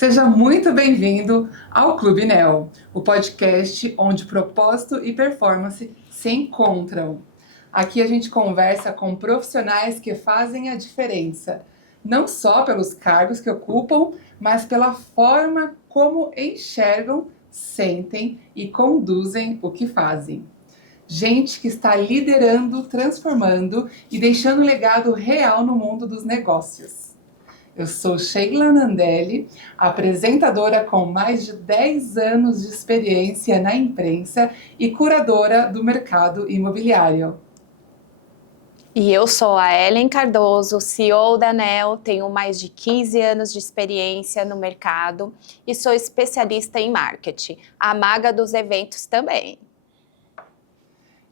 Seja muito bem-vindo ao Clube Neo, o podcast onde propósito e performance se encontram. Aqui a gente conversa com profissionais que fazem a diferença, não só pelos cargos que ocupam, mas pela forma como enxergam, sentem e conduzem o que fazem. Gente que está liderando, transformando e deixando um legado real no mundo dos negócios. Eu sou Sheila Nandelli, apresentadora com mais de 10 anos de experiência na imprensa e curadora do mercado imobiliário. E eu sou a Ellen Cardoso, CEO da NEO, tenho mais de 15 anos de experiência no mercado e sou especialista em marketing, a maga dos eventos também.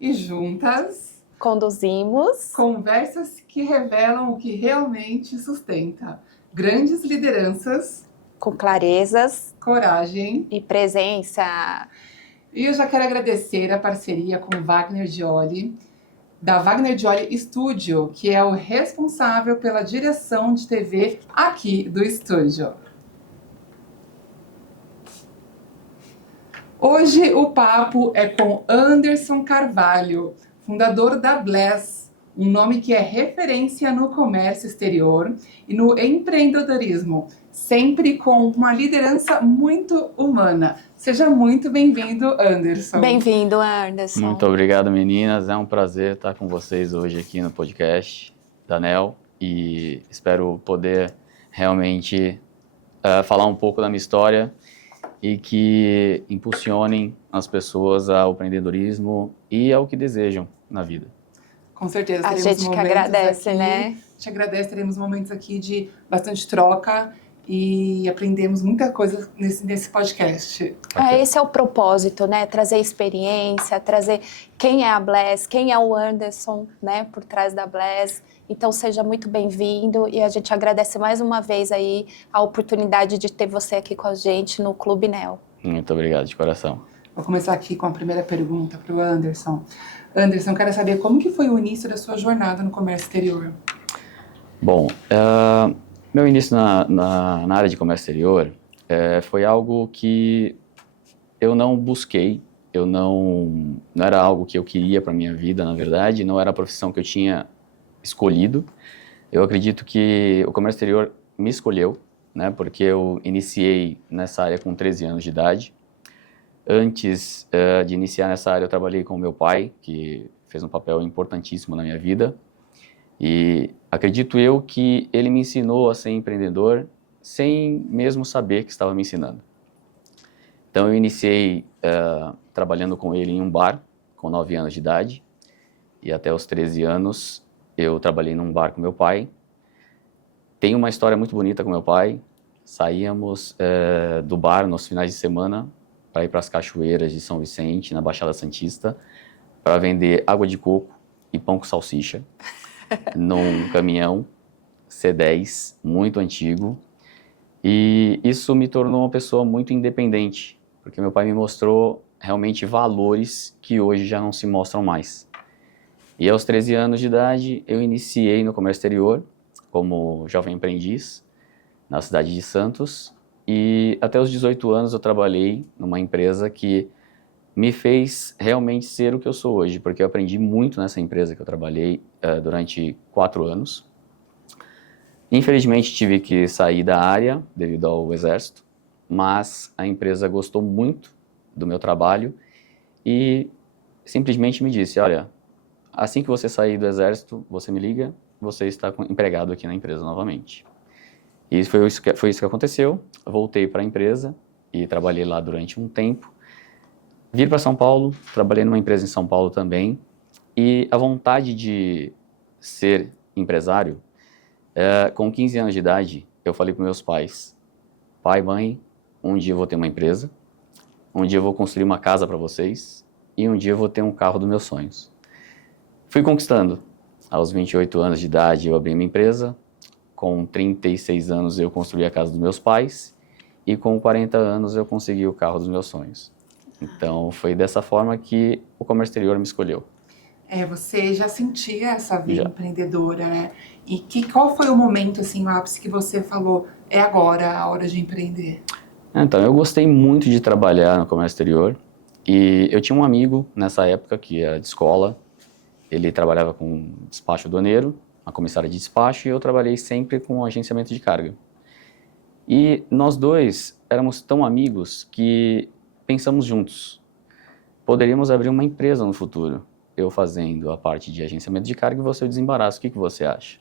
E juntas conduzimos conversas que revelam o que realmente sustenta grandes lideranças com clarezas, coragem e presença. E eu já quero agradecer a parceria com Wagner Gioli, da Wagner Gioli Studio, que é o responsável pela direção de TV aqui do estúdio. Hoje o papo é com Anderson Carvalho, fundador da Bless, um nome que é referência no comércio exterior e no empreendedorismo, sempre com uma liderança muito humana. Seja muito bem-vindo, Anderson. Bem-vindo, Anderson. Muito obrigado, meninas. É um prazer estar com vocês hoje aqui no podcast da NEO e espero poder realmente falar um pouco da minha história e que impulsionem as pessoas ao empreendedorismo e ao que desejam na vida. Com certeza. A gente que agradece, aqui, né? A gente agradece, teremos momentos aqui de bastante troca e aprendemos muita coisa nesse podcast. Esse é o propósito, né? Trazer experiência, trazer quem é a Bless, quem é o Anderson, né? Por trás da Bless. Então, seja muito bem-vindo e a gente agradece mais uma vez aí a oportunidade de ter você aqui com a gente no Clube Neo. Muito obrigado, de coração. Vou começar aqui com a primeira pergunta para o Anderson. Anderson, eu quero saber como que foi o início da sua jornada no comércio exterior? Bom, meu início na área de comércio exterior foi algo que eu não busquei, não era algo que eu queria para minha vida, na verdade, não era a profissão que eu tinha escolhido. Eu acredito que o comércio exterior me escolheu, né, porque eu iniciei nessa área com 13 anos de idade. Antes de iniciar nessa área, eu trabalhei com o meu pai, que fez um papel importantíssimo na minha vida. E acredito eu que ele me ensinou a ser empreendedor sem mesmo saber que estava me ensinando. Então eu iniciei trabalhando com ele em um bar, com 9 anos de idade. E até os 13 anos eu trabalhei num bar com meu pai. Tenho uma história muito bonita com meu pai. Saíamos do bar nos finais de semana para ir para as cachoeiras de São Vicente, na Baixada Santista, para vender água de coco e pão com salsicha num caminhão C10 muito antigo. E isso me tornou uma pessoa muito independente, porque meu pai me mostrou realmente valores que hoje já não se mostram mais. E aos 13 anos de idade, eu iniciei no comércio exterior como jovem aprendiz na cidade de Santos. E até os 18 anos eu trabalhei numa empresa que me fez realmente ser o que eu sou hoje, porque eu aprendi muito nessa empresa que eu trabalhei durante 4 anos. Infelizmente tive que sair da área devido ao exército, mas a empresa gostou muito do meu trabalho e simplesmente me disse, olha, assim que você sair do exército, você me liga, você está empregado aqui na empresa novamente. E foi isso que aconteceu. Eu voltei para a empresa e trabalhei lá durante um tempo. Vim para São Paulo, trabalhei numa empresa em São Paulo também. E a vontade de ser empresário, com 15 anos de idade, eu falei para meus pais, pai, mãe, um dia eu vou ter uma empresa, um dia eu vou construir uma casa para vocês e um dia eu vou ter um carro dos meus sonhos. Fui conquistando. Aos 28 anos de idade eu abri minha empresa. Com 36 anos eu construí a casa dos meus pais e com 40 anos eu consegui o carro dos meus sonhos. Então foi dessa forma que o comércio exterior me escolheu. Você já sentia essa vida empreendedora, né? E qual foi o momento, assim, o ápice que você falou, é agora a hora de empreender? Então, eu gostei muito de trabalhar no comércio exterior e eu tinha um amigo nessa época que era de escola, ele trabalhava com despacho aduaneiro, uma comissária de despacho, e eu trabalhei sempre com agenciamento de carga. E nós dois éramos tão amigos que pensamos juntos. Poderíamos abrir uma empresa no futuro, eu fazendo a parte de agenciamento de carga e você o desembaraço, o que você acha?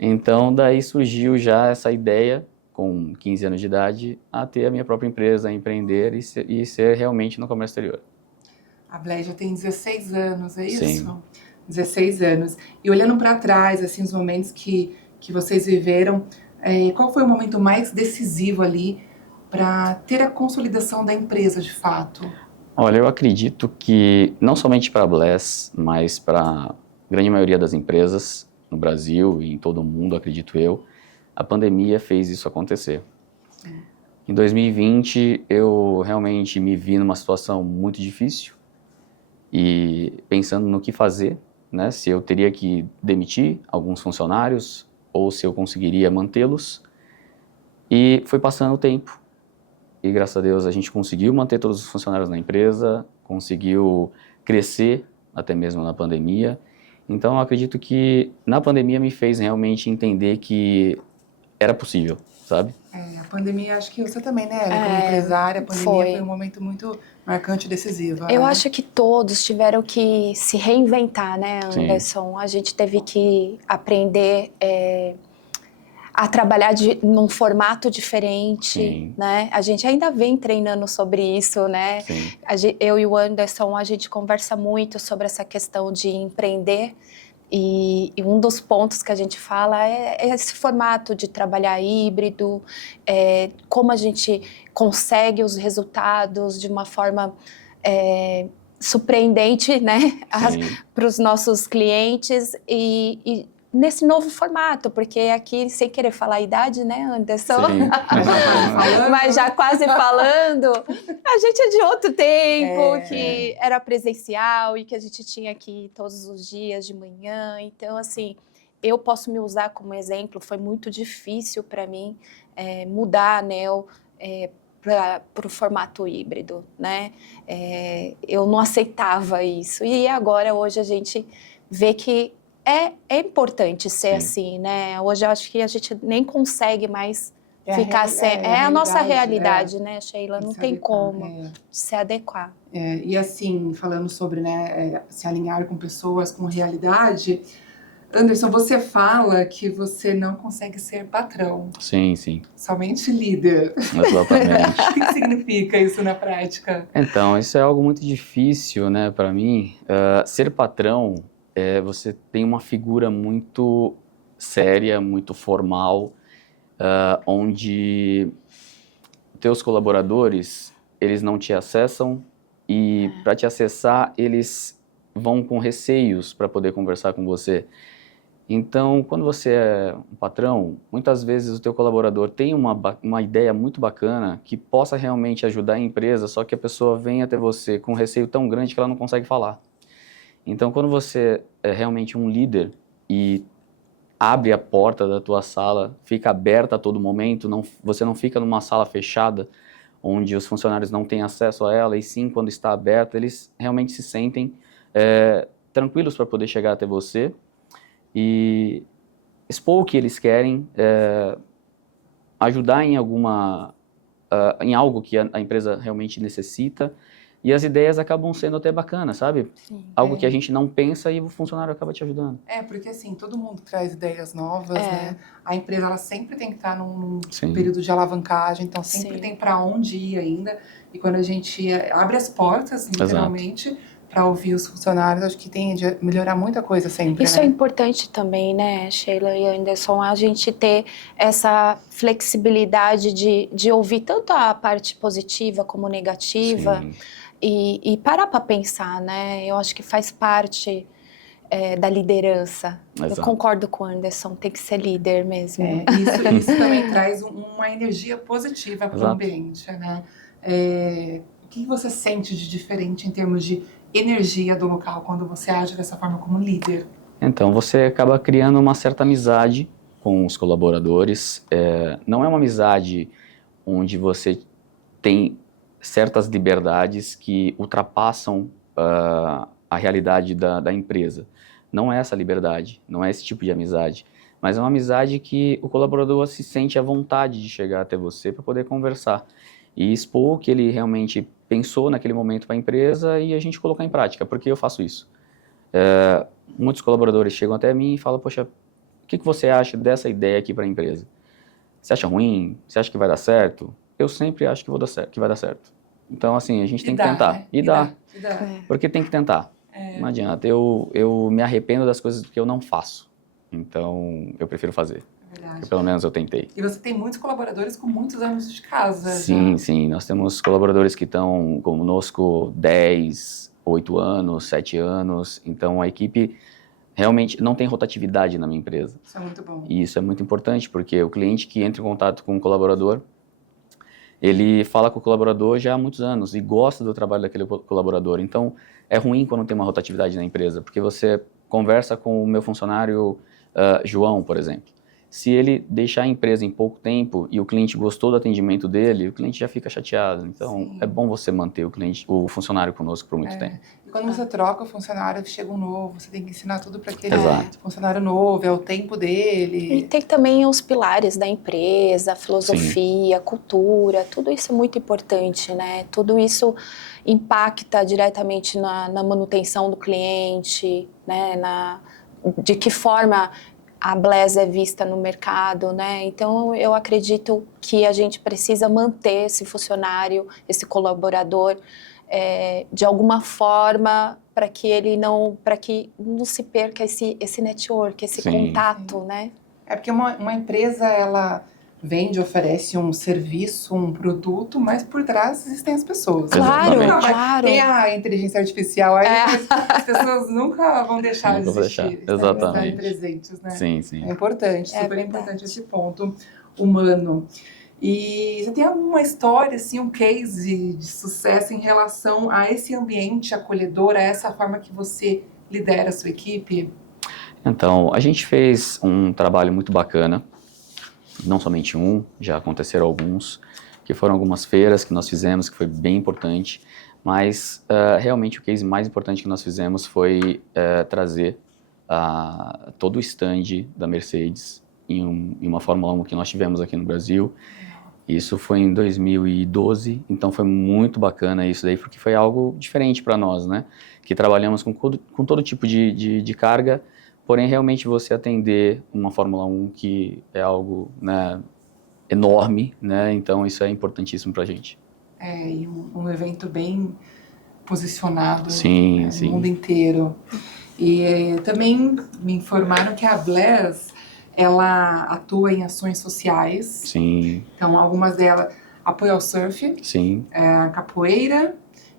Então, daí surgiu já essa ideia, com 15 anos de idade, a ter a minha própria empresa, a empreender e ser realmente no comércio exterior. A Blé já tem 16 anos, é isso? Sim. 16 anos. E olhando para trás, assim, os momentos que vocês viveram, qual foi o momento mais decisivo ali para ter a consolidação da empresa de fato? Olha, eu acredito que não somente para a Bless, mas para a grande maioria das empresas no Brasil e em todo o mundo, acredito eu, a pandemia fez isso acontecer. Em 2020, eu realmente me vi numa situação muito difícil e pensando no que fazer, né? Se eu teria que demitir alguns funcionários ou se eu conseguiria mantê-los. E foi passando o tempo. E graças a Deus a gente conseguiu manter todos os funcionários na empresa, conseguiu crescer até mesmo na pandemia. Então eu acredito que na pandemia me fez realmente entender que era possível, sabe? A pandemia, acho que você também, né, Ellen, como empresária, a pandemia foi um momento muito marcante e decisivo. Eu acho que todos tiveram que se reinventar, né, Anderson? Sim. A gente teve que aprender a trabalhar num formato diferente, Sim. né? A gente ainda vem treinando sobre isso, né? Sim. Eu e o Anderson, a gente conversa muito sobre essa questão de empreender e um dos pontos que a gente fala é esse formato de trabalhar híbrido, como a gente consegue os resultados de uma forma surpreendente, né, para os nossos clientes e nesse novo formato, porque aqui, sem querer falar a idade, né, Anderson? Sim. Mas já quase falando, a gente é de outro tempo, que era presencial e que a gente tinha que ir todos os dias de manhã. Então, assim, eu posso me usar como exemplo, foi muito difícil para mim mudar a ANEEL para o formato híbrido, né? Eu não aceitava isso. E agora, hoje, a gente vê que é importante ser assim, né? Hoje eu acho que a gente nem consegue mais ficar sem... É a nossa realidade, né, Sheila? Não tem como se adequar. E assim, falando sobre, né, se alinhar com pessoas com realidade, Anderson, você fala que você não consegue ser patrão. Sim, sim. Somente líder. Exatamente. O que significa isso na prática? Então, isso é algo muito difícil, né, para mim. Ser patrão... você tem uma figura muito séria, muito formal, onde teus colaboradores, eles não te acessam e para te acessar, eles vão com receios para poder conversar com você. Então, quando você é um patrão, muitas vezes o teu colaborador tem uma ideia muito bacana que possa realmente ajudar a empresa, só que a pessoa vem até você com um receio tão grande que ela não consegue falar. Então, quando você é realmente um líder e abre a porta da tua sala, fica aberta a todo momento, você não fica numa sala fechada, onde os funcionários não têm acesso a ela, e sim, quando está aberta, eles realmente se sentem tranquilos para poder chegar até você e expor o que eles querem, ajudar em algo que a empresa realmente necessita. E as ideias acabam sendo até bacanas, sabe? Sim, algo que a gente não pensa e o funcionário acaba te ajudando. Porque assim, todo mundo traz ideias novas, né? A empresa, ela sempre tem que estar num período de alavancagem, então sempre tem para onde ir ainda. E quando a gente abre as portas, literalmente, para ouvir os funcionários, acho que tem de melhorar muita coisa sempre, Isso é importante também, né, Sheila e Anderson, a gente ter essa flexibilidade de ouvir tanto a parte positiva como negativa. Sim. E parar para pensar, né? Eu acho que faz parte da liderança. Exato. Eu concordo com o Anderson, tem que ser líder mesmo. Isso também traz uma energia positiva para o ambiente, né? O que você sente de diferente em termos de energia do local quando você age dessa forma como líder? Então, você acaba criando uma certa amizade com os colaboradores. Não é uma amizade onde você tem certas liberdades que ultrapassam a realidade da empresa. Não é essa liberdade, não é esse tipo de amizade, mas é uma amizade que o colaborador se sente à vontade de chegar até você para poder conversar e expor o que ele realmente pensou naquele momento para a empresa e a gente colocar em prática. Por que eu faço isso? Muitos colaboradores chegam até mim e falam, poxa, o que você acha dessa ideia aqui para a empresa? Você acha ruim? Você acha que vai dar certo? Eu sempre acho que vai dar certo. Então, assim, a gente tem que tentar. Né? E dá. É. Porque tem que tentar. Não adianta. Eu me arrependo das coisas que eu não faço. Então, eu prefiro fazer. Verdade. Porque pelo menos eu tentei. E você tem muitos colaboradores com muitos anos de casa. Sim, já. sim. Nós temos colaboradores que estão conosco 10, 8 anos, 7 anos. Então, a equipe realmente não tem rotatividade na minha empresa. Isso é muito bom. E isso é muito importante, porque o cliente que entra em contato com o colaborador, ele fala com o colaborador já há muitos anos e gosta do trabalho daquele colaborador. Então, é ruim quando tem uma rotatividade na empresa, porque você conversa com o meu funcionário João, por exemplo. Se ele deixar a empresa em pouco tempo e o cliente gostou do atendimento dele, o cliente já fica chateado. Então, Sim. é bom você manter o funcionário conosco por muito tempo. E quando você troca o funcionário, chega um novo, você tem que ensinar tudo para aquele Exato. funcionário novo, é o tempo dele. E tem também os pilares da empresa, a filosofia, a cultura, tudo isso é muito importante, né? Tudo isso impacta diretamente na manutenção do cliente, né? De que forma a Bless é vista no mercado, né? Então, eu acredito que a gente precisa manter esse funcionário, esse colaborador, de alguma forma, para que não se perca esse network, esse contato, né? É porque uma empresa, ela vende, oferece um serviço, um produto, mas por trás existem as pessoas. Claro, Nunca claro. Tem a inteligência artificial aí, mas as pessoas nunca vão deixar de existir. Exatamente. Estarem presentes, né? Sim, sim. É importante, É super verdade. importante esse ponto humano. E você tem alguma história, assim, um case de sucesso em relação a esse ambiente acolhedor, a essa forma que você lidera a sua equipe? Então, a gente fez um trabalho muito bacana, não somente um, já aconteceram alguns, que foram algumas feiras que nós fizemos, que foi bem importante, mas realmente o case mais importante que nós fizemos foi trazer todo o stand da Mercedes em uma Fórmula 1 que nós tivemos aqui no Brasil. Isso foi em 2012, então foi muito bacana isso daí, porque foi algo diferente para nós, né? Que trabalhamos com todo tipo de carga, porém realmente você atender uma Fórmula 1 que é algo, né, enorme, né? Então isso é importantíssimo para a gente. E um evento bem posicionado Sim, no sim. mundo inteiro. E também me informaram que a Bless, ela atua em ações sociais. Sim, Então, algumas delas apoio ao surf, sim, a capoeira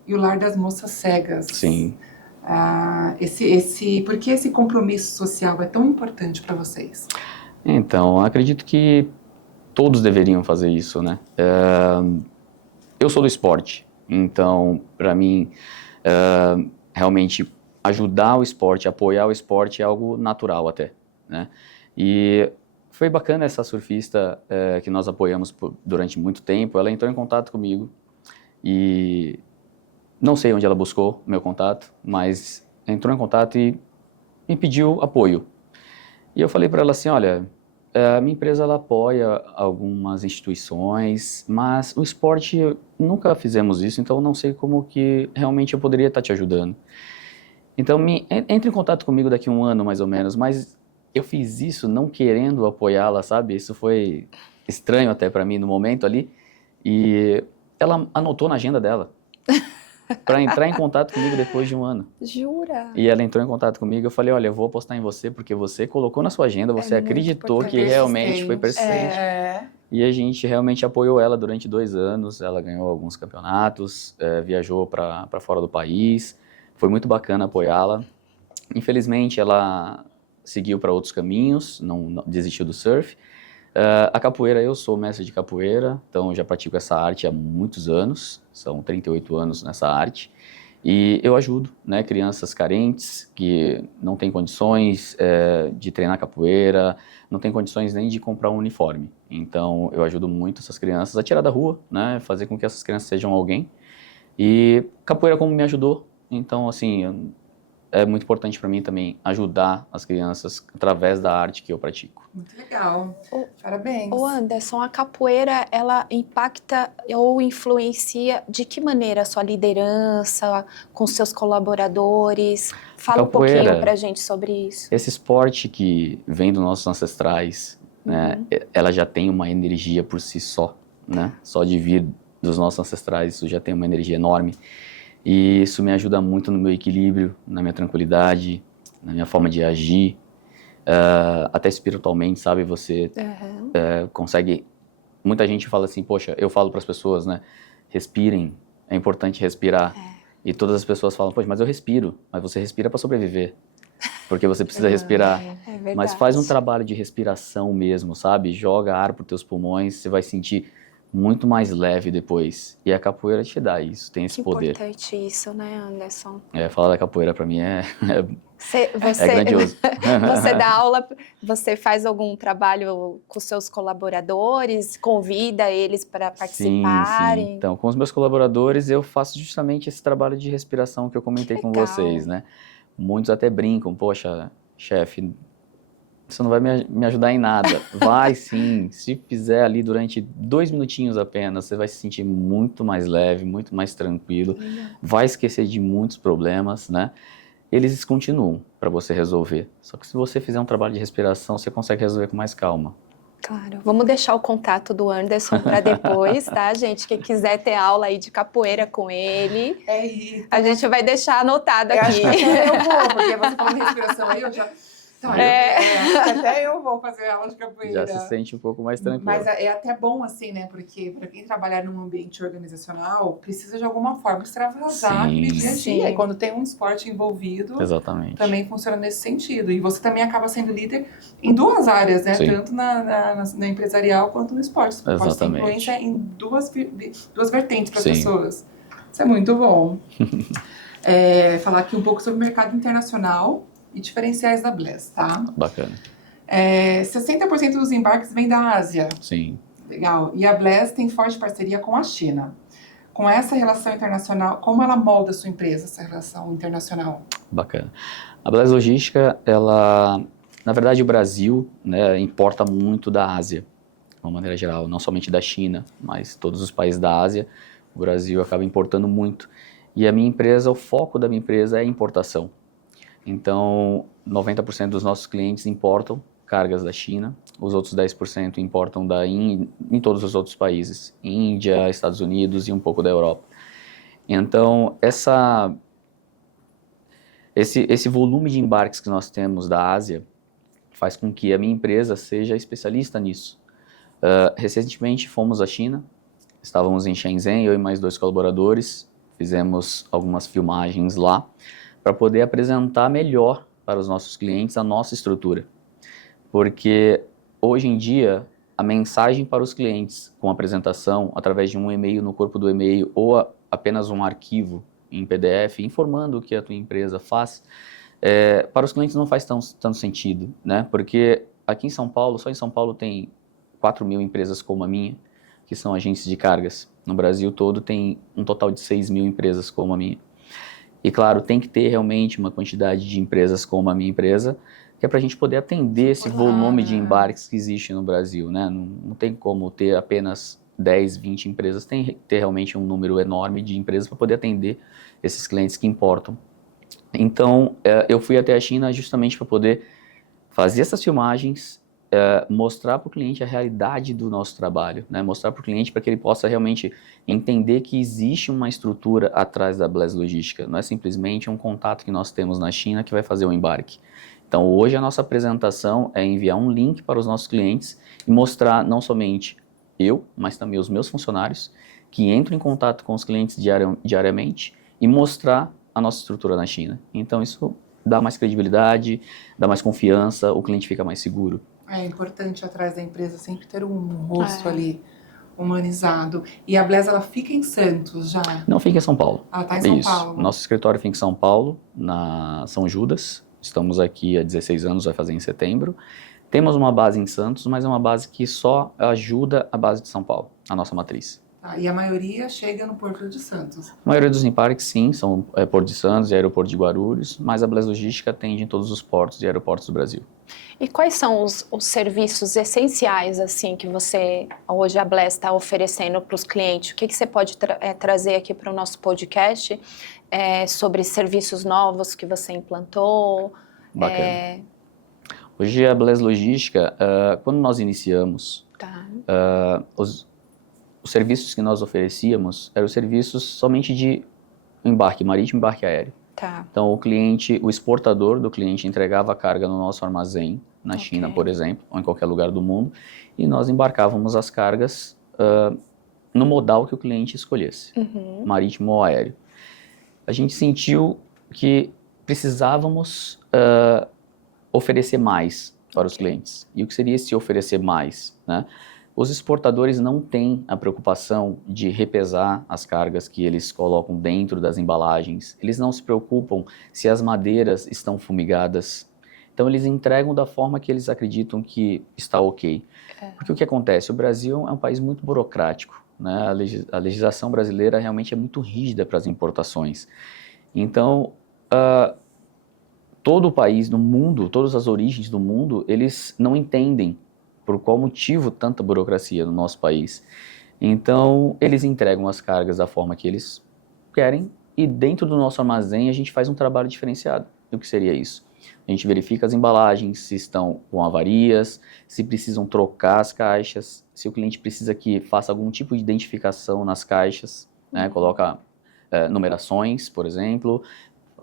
e o Lar das Moças Cegas. sim. Por que esse compromisso social é tão importante para vocês? Então, acredito que todos deveriam fazer isso, né? Eu sou do esporte, então, para mim, realmente ajudar o esporte, apoiar o esporte é algo natural até, né? E foi bacana essa surfista que nós apoiamos durante muito tempo, ela entrou em contato comigo e não sei onde ela buscou o meu contato, mas entrou em contato e me pediu apoio. E eu falei para ela assim, olha, a minha empresa ela apoia algumas instituições, mas o esporte nunca fizemos isso, então eu não sei como que realmente eu poderia estar te ajudando. Então entre em contato comigo daqui a um ano mais ou menos, mas eu fiz isso não querendo apoiá-la, sabe? Isso foi estranho até para mim no momento ali, e ela anotou na agenda dela para entrar em contato comigo depois de um ano. Jura? E ela entrou em contato comigo, eu falei, olha, eu vou apostar em você porque você colocou na sua agenda, você acreditou que realmente foi persistente. E a gente realmente apoiou ela durante 2 anos, ela ganhou alguns campeonatos, viajou para fora do país, foi muito bacana apoiá-la. Infelizmente, ela seguiu para outros caminhos, não desistiu do surf. A capoeira, eu sou mestre de capoeira, então já pratico essa arte há muitos anos, são 38 anos nessa arte. E eu ajudo, né, crianças carentes que não têm condições de treinar capoeira, não têm condições nem de comprar um uniforme. Então, eu ajudo muito essas crianças a tirar da rua, né, fazer com que essas crianças sejam alguém. E capoeira como me ajudou. Então, assim, é muito importante para mim também ajudar as crianças através da arte que eu pratico. Muito legal. Parabéns. Ô Anderson, a capoeira, ela impacta ou influencia de que maneira a sua liderança com seus colaboradores? Fala Capoeira, um pouquinho pra gente sobre isso. Esse esporte que vem dos nossos ancestrais, né, ela já tem uma energia por si só, né? Só de vir dos nossos ancestrais, isso já tem uma energia enorme. E isso me ajuda muito no meu equilíbrio, na minha tranquilidade, na minha forma de agir, até espiritualmente, sabe? Você consegue... Muita gente fala assim, poxa, eu falo para as pessoas, né? Respirem, é importante respirar. E todas as pessoas falam, poxa, mas eu respiro. Mas você respira para sobreviver, porque você precisa respirar. É verdade. Mas faz um trabalho de respiração mesmo, sabe? Joga ar para os teus pulmões, você vai sentir muito mais leve depois. E a capoeira te dá isso, tem esse poder. Importante isso, né, Anderson? Falar da capoeira para mim é Você grandioso. Você dá aula, você faz algum trabalho com seus colaboradores, convida eles para participarem? Sim. Então, com os meus colaboradores, eu faço justamente esse trabalho de respiração que eu comentei com vocês, né? Muitos até brincam, poxa, chefe, você não vai me ajudar em nada. Vai sim, se fizer ali durante 2 minutinhos apenas, você vai se sentir muito mais leve, muito mais tranquilo, vai esquecer de muitos problemas, né? Eles continuam para você resolver. Só que se você fizer um trabalho de respiração, você consegue resolver com mais calma. Claro. Vamos deixar o contato do Anderson para depois, tá, gente? Quem quiser ter aula aí de capoeira com ele, a gente vai deixar anotado aqui. Acho que até eu vou, porque você falou em respiração aí, eu já... até eu vou fazer aula de capoeira. Já se sente um pouco mais tranquilo. Mas é até bom, assim, né? Porque para quem trabalhar num ambiente organizacional, precisa de alguma forma extravasar aquele dia a dia. E quando tem um esporte envolvido, exatamente, também funciona nesse sentido. E você também acaba sendo líder em 2 áreas, né? Sim. Tanto na empresarial quanto no esporte. Você pode ter influência em duas vertentes para as pessoas. Isso é muito bom. Falar aqui um pouco sobre o mercado internacional e diferenciais da Bless, tá? Bacana. 60% dos embarques vêm da Ásia. Sim. Legal. E a Bless tem forte parceria com a China. Com essa relação internacional, como ela molda a sua empresa, essa relação internacional? Bacana. A Bless Logística, na verdade, o Brasil, né, importa muito da Ásia, de uma maneira geral, não somente da China, mas todos os países da Ásia, o Brasil acaba importando muito. E a minha empresa, o foco da minha empresa é importação. Então, 90% dos nossos clientes importam cargas da China, os outros 10% importam em todos os outros países, Índia, Estados Unidos e um pouco da Europa. Então, esse volume de embarques que nós temos da Ásia faz com que a minha empresa seja especialista nisso. Recentemente fomos à China, estávamos em Shenzhen, eu e mais 2 colaboradores, fizemos algumas filmagens lá, para poder apresentar melhor para os nossos clientes a nossa estrutura. Porque hoje em dia, a mensagem para os clientes com apresentação, através de um e-mail no corpo do e-mail ou apenas um arquivo em PDF, informando o que a tua empresa faz, para os clientes não faz tanto sentido, né? Porque aqui em São Paulo, só em São Paulo tem 4.000 empresas como a minha, que são agências de cargas. No Brasil todo tem um total de 6.000 empresas como a minha. E claro, tem que ter realmente uma quantidade de empresas como a minha empresa, que é para a gente poder atender esse volume de embarques que existe no Brasil, né? Não tem como ter apenas 10, 20 empresas, tem que ter realmente um número enorme de empresas para poder atender esses clientes que importam. Então, eu fui até a China justamente para poder fazer essas filmagens, mostrar para o cliente a realidade do nosso trabalho, né? Mostrar para o cliente para que ele possa realmente entender que existe uma estrutura atrás da Bless Logística, não é simplesmente um contato que nós temos na China que vai fazer o embarque. Então hoje a nossa apresentação é enviar um link para os nossos clientes e mostrar não somente eu, mas também os meus funcionários que entram em contato com os clientes diariamente e mostrar a nossa estrutura na China. Então isso dá mais credibilidade, dá mais confiança, o cliente fica mais seguro. É importante atrás da empresa sempre ter um rosto ali, humanizado. E a Bless, ela fica em Santos já? Não fica em São Paulo. Ela está em São Isso. Paulo. Nosso escritório fica em São Paulo, na São Judas. Estamos aqui há 16 anos, vai fazer em setembro. Temos uma base em Santos, mas é uma base que só ajuda a base de São Paulo, a nossa matriz. Tá, e a maioria chega no Porto de Santos? A maioria dos embarques, sim, são Porto de Santos e Aeroporto de Guarulhos, mas a Bless Logística atende em todos os portos e aeroportos do Brasil. E quais são os serviços essenciais, assim, que hoje a Bless está oferecendo para os clientes? O que você pode trazer aqui para o nosso podcast sobre serviços novos que você implantou? Bacana. Hoje a Bless Logística, quando nós iniciamos, os serviços que nós oferecíamos eram serviços somente de embarque marítimo e embarque aéreo. Tá. Então, o exportador do cliente entregava a carga no nosso armazém, na China, por exemplo, ou em qualquer lugar do mundo, e nós embarcávamos as cargas no modal que o cliente escolhesse, marítimo ou aéreo. A gente sentiu que precisávamos oferecer mais para os clientes. E o que seria esse oferecer mais, né? Os exportadores não têm a preocupação de repesar as cargas que eles colocam dentro das embalagens. Eles não se preocupam se as madeiras estão fumigadas. Então, eles entregam da forma que eles acreditam que está ok. Porque o que acontece? O Brasil é um país muito burocrático, né? A legislação brasileira realmente é muito rígida para as importações. Então, todo o país no mundo, todas as origens do mundo, eles não entendem por qual motivo tanta burocracia no nosso país. Então, eles entregam as cargas da forma que eles querem e dentro do nosso armazém a gente faz um trabalho diferenciado. E o que seria isso? A gente verifica as embalagens, se estão com avarias, se precisam trocar as caixas, se o cliente precisa que faça algum tipo de identificação nas caixas, né? Coloca numerações, por exemplo.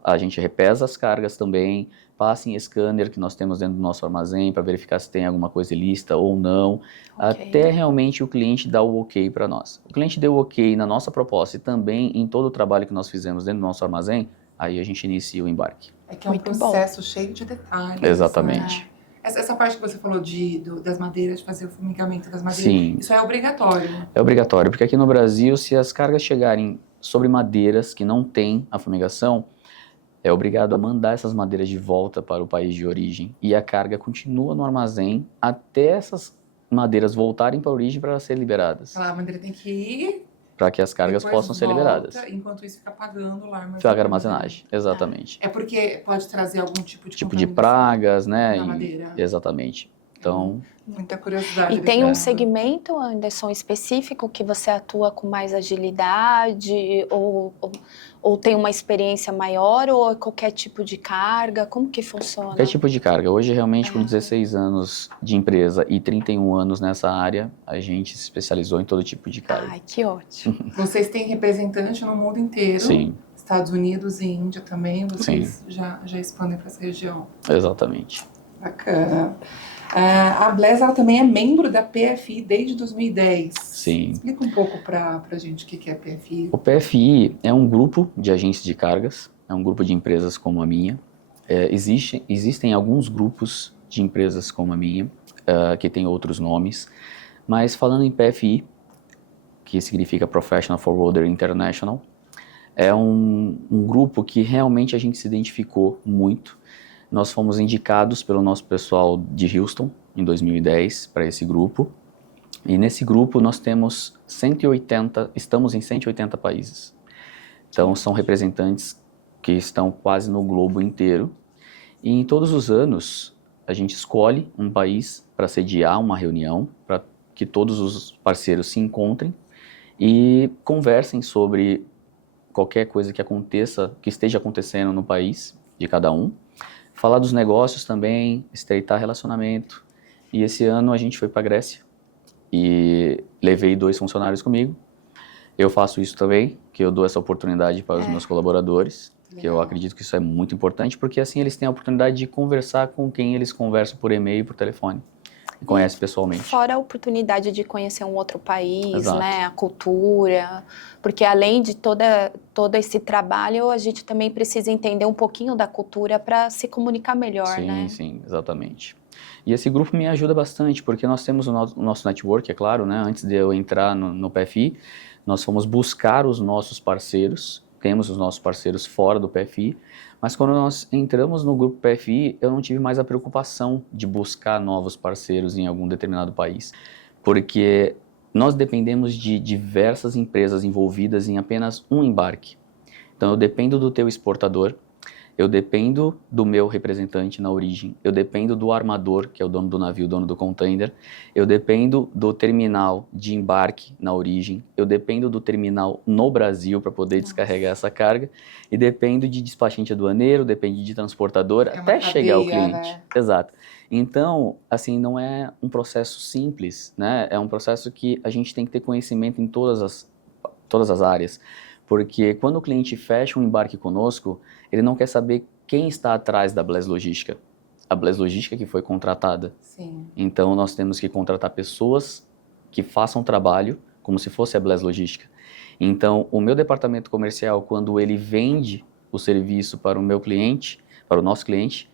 A gente repesa as cargas também, passa em scanner que nós temos dentro do nosso armazém para verificar se tem alguma coisa ilícita ou não, até realmente o cliente dar o ok para nós. O cliente deu o ok na nossa proposta e também em todo o trabalho que nós fizemos dentro do nosso armazém, aí a gente inicia o embarque. É que é um processo cheio de detalhes. Exatamente. Né? Essa parte que você falou das madeiras, de fazer o fumigamento das madeiras, Sim. Isso é obrigatório? É obrigatório, porque aqui no Brasil, se as cargas chegarem sobre madeiras que não têm a fumigação, é obrigado a mandar essas madeiras de volta para o país de origem e a carga continua no armazém até essas madeiras voltarem para a origem para elas serem liberadas. A madeira tem que ir para que as cargas possam ser liberadas. Enquanto isso fica pagando lá a armazenagem, exatamente. É porque pode trazer algum tipo de pragas, né? Na madeira. Exatamente. Então, muita curiosidade. E tem um segmento, Anderson, específico que você atua com mais agilidade ou tem uma experiência maior ou é qualquer tipo de carga? Como que funciona? Qualquer tipo de carga. Hoje, realmente, com 16 anos de empresa e 31 anos nessa área, a gente se especializou em todo tipo de carga. Ai, que ótimo. Vocês têm representante no mundo inteiro. Sim. Estados Unidos e Índia também, vocês já expandem para essa região. Exatamente. Bacana. A Bless, ela também é membro da PFI desde 2010. Sim. Explica um pouco para a gente o que é a PFI. O PFI é um grupo de agentes de cargas, é um grupo de empresas como a minha. Existem alguns grupos de empresas como a minha, que têm outros nomes, mas falando em PFI, que significa Professional Forwarder International, é um grupo que realmente a gente se identificou muito. Nós fomos indicados pelo nosso pessoal de Houston, em 2010, para esse grupo. E nesse grupo nós temos estamos em 180 países. Então são representantes que estão quase no globo inteiro. E em todos os anos a gente escolhe um país para sediar uma reunião, para que todos os parceiros se encontrem e conversem sobre qualquer coisa que aconteça, que esteja acontecendo no país de cada um. Falar dos negócios também, estreitar relacionamento. E esse ano a gente foi para a Grécia e levei 2 funcionários comigo. Eu faço isso também, que eu dou essa oportunidade para os meus colaboradores, que eu acredito que isso é muito importante, porque assim eles têm a oportunidade de conversar com quem eles conversam por e-mail e por telefone. me conhece pessoalmente. Fora a oportunidade de conhecer um outro país, Exato. né, a cultura, porque além de todo esse trabalho, a gente também precisa entender um pouquinho da cultura para se comunicar melhor, Sim, né? sim, exatamente. E esse grupo me ajuda bastante, porque nós temos o nosso network, é claro, né? Antes de eu entrar no PFI, nós fomos buscar os nossos parceiros, temos os nossos parceiros fora do PFI, mas quando nós entramos no grupo PFI, eu não tive mais a preocupação de buscar novos parceiros em algum determinado país, porque nós dependemos de diversas empresas envolvidas em apenas um embarque. Então eu dependo do teu exportador, eu dependo do meu representante na origem, eu dependo do armador, que é o dono do navio, o dono do container, eu dependo do terminal de embarque na origem, eu dependo do terminal no Brasil para poder descarregar essa carga, e dependo de despachante aduaneiro, depende de transportador, É uma até chegar ao cadeia, cliente. né? Exato. Então, assim, não é um processo simples, né? É um processo que a gente tem que ter conhecimento em todas as áreas. Porque quando o cliente fecha um embarque conosco, ele não quer saber quem está atrás da Bless Logística. A Bless Logística que foi contratada. Sim. Então, nós temos que contratar pessoas que façam trabalho como se fosse a Bless Logística. Então, o meu departamento comercial, quando ele vende o serviço para o meu cliente, para o nosso cliente,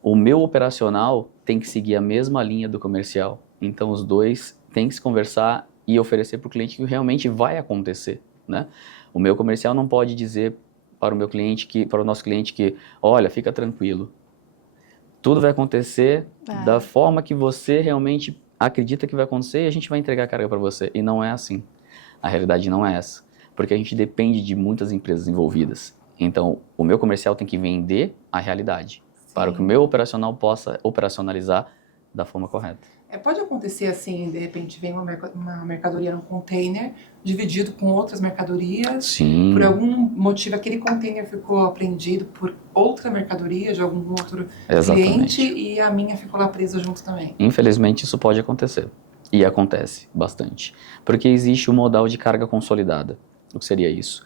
o meu operacional tem que seguir a mesma linha do comercial. Então, os dois têm que se conversar e oferecer para o cliente que realmente vai acontecer, né? O meu comercial não pode dizer para o meu cliente para o nosso cliente que, olha, fica tranquilo, tudo vai acontecer da forma que você realmente acredita que vai acontecer e a gente vai entregar a carga para você. E não é assim. A realidade não é essa, porque a gente depende de muitas empresas envolvidas. Então, o meu comercial tem que vender a realidade, para que o meu operacional possa operacionalizar da forma correta. Pode acontecer assim, de repente vem uma mercadoria num container, dividido com outras mercadorias. Sim. Por algum motivo, aquele container ficou apreendido por outra mercadoria, de algum outro cliente, e a minha ficou lá presa junto também. Infelizmente, isso pode acontecer. E acontece bastante. Porque existe o modal de carga consolidada. O que seria isso?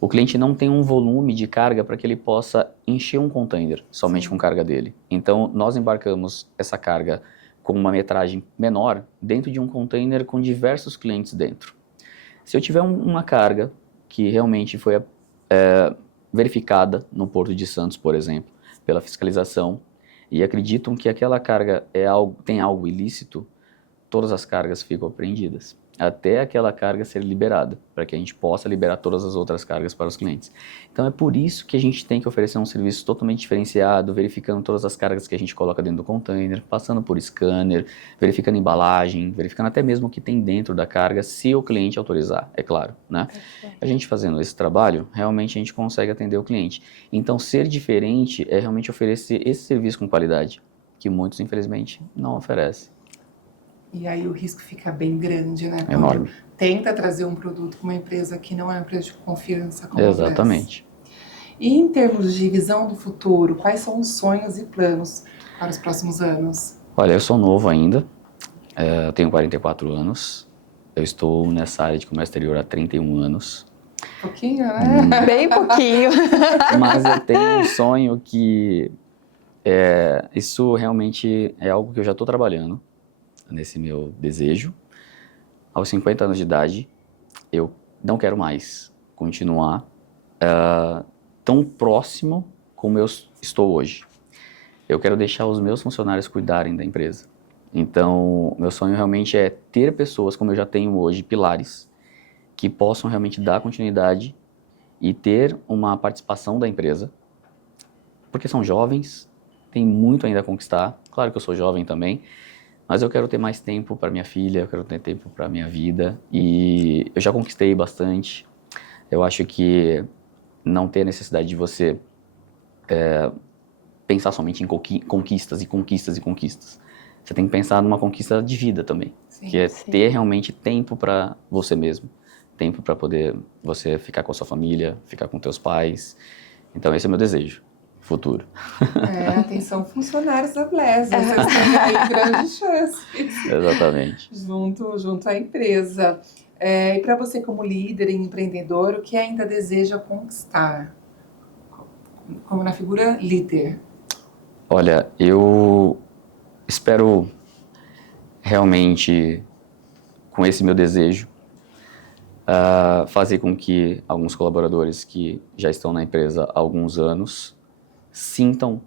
O cliente não tem um volume de carga para que ele possa encher um container somente com carga dele. Então, nós embarcamos essa carga com uma metragem menor dentro de um container com diversos clientes dentro. Se eu tiver uma carga que realmente foi verificada no Porto de Santos, por exemplo, pela fiscalização, e acreditam que aquela carga tem algo ilícito, todas as cargas ficam apreendidas, até aquela carga ser liberada, para que a gente possa liberar todas as outras cargas para os clientes. Então é por isso que a gente tem que oferecer um serviço totalmente diferenciado, verificando todas as cargas que a gente coloca dentro do container, passando por scanner, verificando embalagem, verificando até mesmo o que tem dentro da carga, se o cliente autorizar, é claro, né? A gente fazendo esse trabalho, realmente a gente consegue atender o cliente. Então ser diferente é realmente oferecer esse serviço com qualidade, que muitos infelizmente não oferecem. E aí o risco fica bem grande, né? Quando Enorme. tenta trazer um produto com uma empresa que não é uma empresa de confiança como Exatamente. a Bless. E em termos de visão do futuro, quais são os sonhos e planos para os próximos anos? Olha, eu sou novo ainda, eu tenho 44 anos, eu estou nessa área de comércio exterior há 31 anos. Pouquinho, né? Bem pouquinho. Mas eu tenho um sonho que isso realmente é algo que eu já estou trabalhando, nesse meu desejo. Aos 50 anos de idade, eu não quero mais continuar tão próximo como eu estou hoje. Eu quero deixar os meus funcionários cuidarem da empresa. Então, meu sonho realmente é ter pessoas, como eu já tenho hoje, pilares, que possam realmente dar continuidade e ter uma participação da empresa, porque são jovens, tem muito ainda a conquistar. Claro que eu sou jovem também, mas eu quero ter mais tempo para minha filha, eu quero ter tempo para minha vida, e eu já conquistei bastante. Eu acho que não ter necessidade de você pensar somente em conquistas e conquistas e conquistas. Você tem que pensar numa conquista de vida também, que é ter realmente tempo para você mesmo, tempo para poder você ficar com a sua família, ficar com teus pais. Então esse é o meu desejo futuro. Atenção funcionários da Bless, vocês têm aí grandes chances. Exatamente. Junto à empresa. E para você como líder e empreendedor, o que ainda deseja conquistar? Como na figura líder. Olha, eu espero realmente, com esse meu desejo, fazer com que alguns colaboradores que já estão na empresa há alguns anos sintam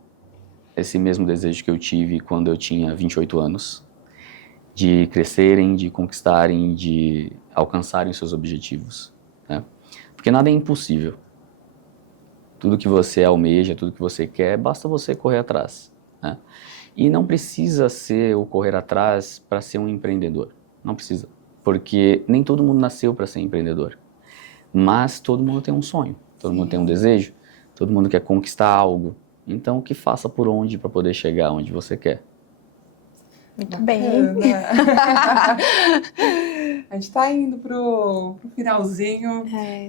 esse mesmo desejo que eu tive quando eu tinha 28 anos, de crescerem, de conquistarem, de alcançarem seus objetivos, né? Porque nada é impossível. Tudo que você almeja, tudo que você quer, basta você correr atrás, né? E não precisa ser o correr atrás para ser um empreendedor. Não precisa. Porque nem todo mundo nasceu para ser empreendedor. Mas todo mundo tem um sonho, todo mundo tem um desejo, todo mundo quer conquistar algo. Então, que faça por onde para poder chegar onde você quer. Muito bem. A gente está indo pro finalzinho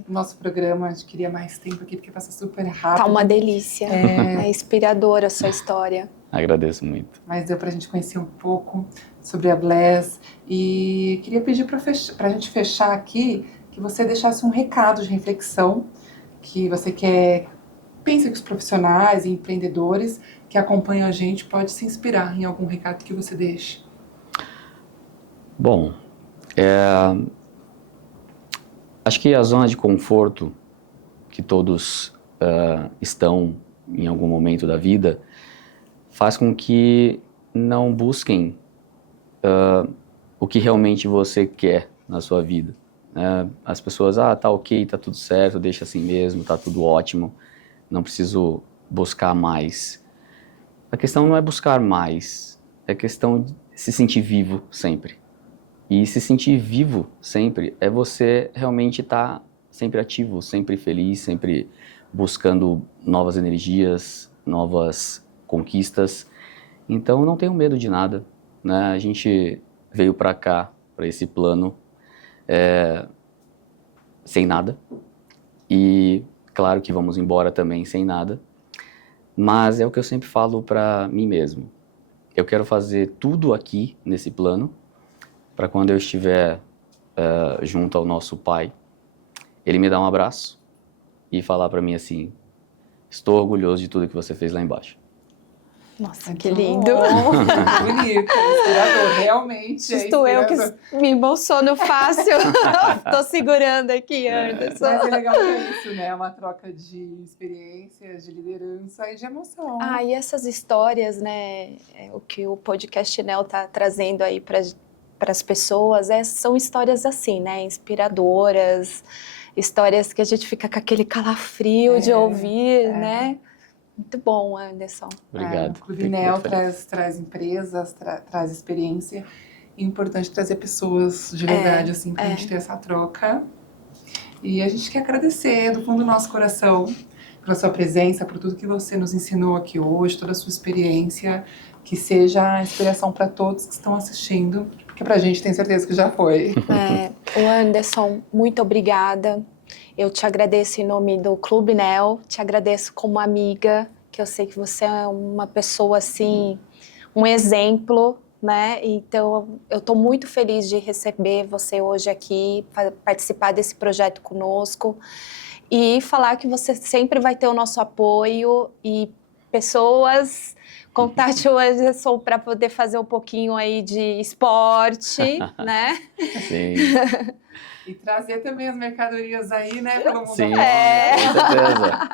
do nosso programa. A gente queria mais tempo aqui, porque passa super rápido. Tá uma delícia. É inspiradora a sua história. Agradeço muito. Mas deu para a gente conhecer um pouco sobre a Bless. E queria pedir para a gente fechar aqui, que você deixasse um recado de reflexão que você quer. Pensa que os profissionais e empreendedores que acompanham a gente podem se inspirar em algum recado que você deixe. Bom, acho que a zona de conforto que todos estão em algum momento da vida faz com que não busquem o que realmente você quer na sua vida. As pessoas, tá ok, tá tudo certo, deixa assim mesmo, tá tudo ótimo, não preciso buscar mais. A questão não é buscar mais, é questão de se sentir vivo sempre. E se sentir vivo sempre é você realmente estar sempre ativo, sempre feliz, sempre buscando novas energias, novas conquistas. Então não tenho medo de nada, né? A gente veio para cá, para esse plano, sem nada. E claro que vamos embora também sem nada. Mas é o que eu sempre falo para mim mesmo. Eu quero fazer tudo aqui nesse plano para quando eu estiver junto ao nosso Pai, Ele me dar um abraço e falar para mim assim: estou orgulhoso de tudo que você fez lá embaixo. Nossa, Muito que lindo. Bonito, inspirador, realmente. Justo eu que me emociono fácil. Tô segurando aqui, Anderson. Mas é legal que é isso, né? É uma troca de experiências, de liderança e de emoção. E essas histórias, né? O que o podcast Nel tá trazendo aí para as pessoas, são histórias assim, né? Inspiradoras, histórias que a gente fica com aquele calafrio de ouvir, né? Muito bom, Anderson. Obrigado. O Clube Nel traz empresas, traz experiência. É importante trazer pessoas de verdade, assim, pra gente ter essa troca. E a gente quer agradecer do fundo do nosso coração pela sua presença, por tudo que você nos ensinou aqui hoje, toda a sua experiência, que seja inspiração para todos que estão assistindo, porque pra gente tem certeza que já foi. O Anderson, muito obrigada. Eu te agradeço em nome do Clube Nel, te agradeço como amiga, que eu sei que você é uma pessoa, assim, um exemplo, né? Então, eu estou muito feliz de receber você hoje aqui, para participar desse projeto conosco e falar que você sempre vai ter o nosso apoio e pessoas... Contate o Anderson para poder fazer um pouquinho aí de esporte, né? Sim. E trazer também as mercadorias aí, né, pelo mundo. Sim, com certeza.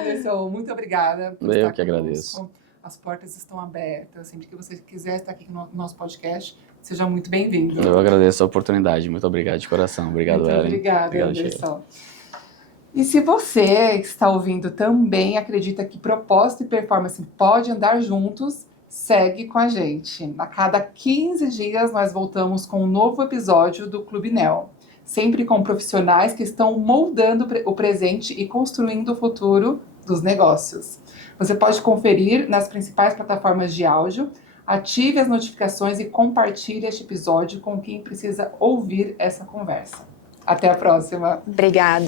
Anderson, muito obrigada por Eu estar que agradeço. conosco. As portas estão abertas. Sempre que você quiser estar aqui no nosso podcast, seja muito bem-vindo. Eu agradeço a oportunidade. Muito obrigado de coração. Obrigado, muito Ellen. Obrigada, obrigado, Anderson. E se você que está ouvindo também acredita que propósito e performance podem andar juntos, segue com a gente. A cada 15 dias nós voltamos com um novo episódio do Clube Nel, sempre com profissionais que estão moldando o presente e construindo o futuro dos negócios. Você pode conferir nas principais plataformas de áudio, ative as notificações e compartilhe este episódio com quem precisa ouvir essa conversa. Até a próxima. Obrigada.